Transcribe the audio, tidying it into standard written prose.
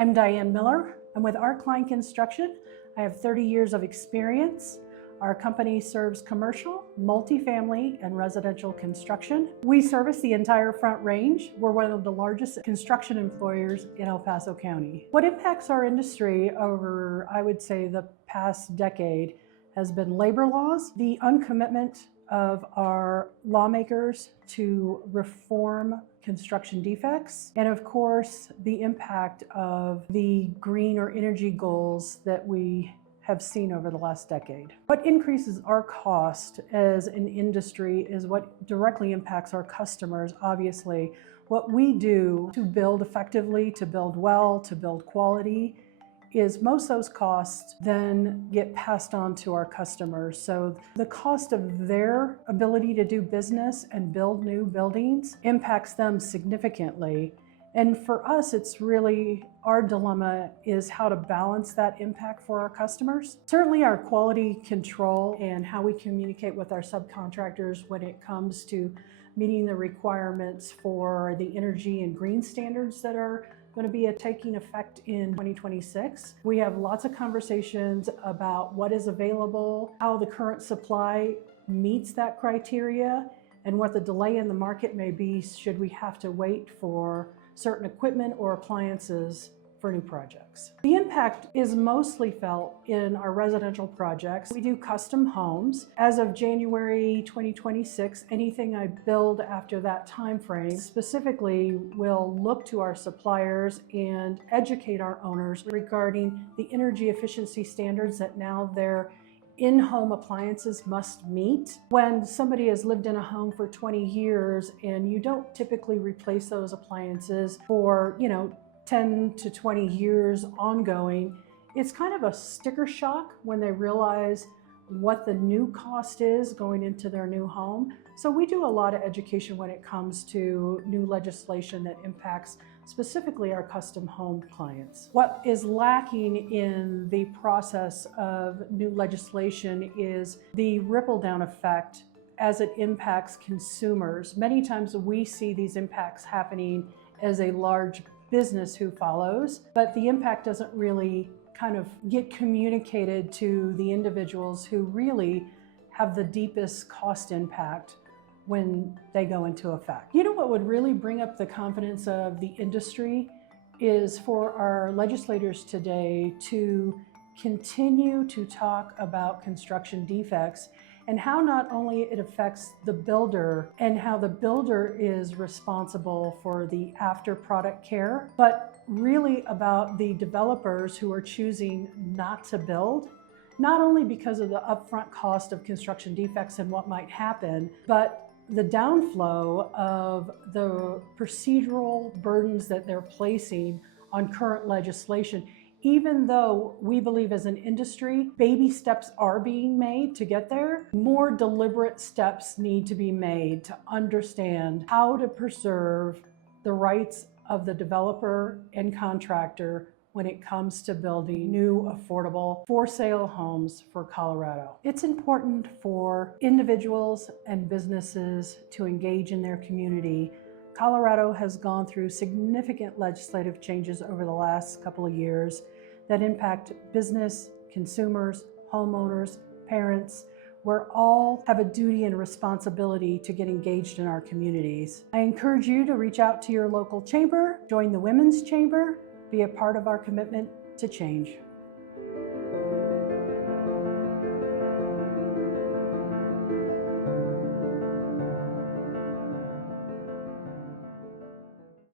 I'm Diane Miller. I'm with Klein Construction. I have 30 years of experience. Our company serves commercial, multifamily, and residential construction. We service the entire Front Range. We're one of the largest construction employers in El Paso County. What impacts our industry over, I would say, the past decade has been labor laws, the uncommitment of our lawmakers to reform construction defects, and of course, the impact of the green or energy goals that we have seen over the last decade. What increases our cost as an industry is what directly impacts our customers, obviously. What we do to build effectively, to build well, to build quality, is most of those costs then get passed on to our customers. So the cost of their ability to do business and build new buildings impacts them significantly. And for us, it's really, our dilemma is how to balance that impact for our customers. Certainly our quality control and how we communicate with our subcontractors when it comes to meeting the requirements for the energy and green standards that are going to be taking effect in 2026. We have lots of conversations about what is available, how the current supply meets that criteria, and what the delay in the market may be should we have to wait for certain equipment or appliances for new projects. The impact is mostly felt in our residential projects. We do custom homes. As of January 2026, anything I build after that time frame specifically will look to our suppliers and educate our owners regarding the energy efficiency standards that now their in-home appliances must meet. When somebody has lived in a home for 20 years and you don't typically replace those appliances for, 10 to 20 years ongoing, it's kind of a sticker shock when they realize what the new cost is going into their new home. So we do a lot of education when it comes to new legislation that impacts specifically our custom home clients. What is lacking in the process of new legislation is the ripple down effect as it impacts consumers. Many times we see these impacts happening as a large business who follows, but the impact doesn't really kind of get communicated to the individuals who really have the deepest cost impact when they go into effect. You know what would really bring up the confidence of the industry is for our legislators today to continue to talk about construction defects and how not only it affects the builder and how the builder is responsible for the after product care, but really about the developers who are choosing not to build, not only because of the upfront cost of construction defects and what might happen, but the downflow of the procedural burdens that they're placing on current legislation. Even though we believe as an industry, baby steps are being made to get there, more deliberate steps need to be made to understand how to preserve the rights of the developer and contractor when it comes to building new, affordable, for-sale homes for Colorado. It's important for individuals and businesses to engage in their community. Colorado has gone through significant legislative changes over the last couple of years that impact business, consumers, homeowners, parents. We all have a duty and responsibility to get engaged in our communities. I encourage you to reach out to your local chamber, join the Women's Chamber, be a part of our commitment to change.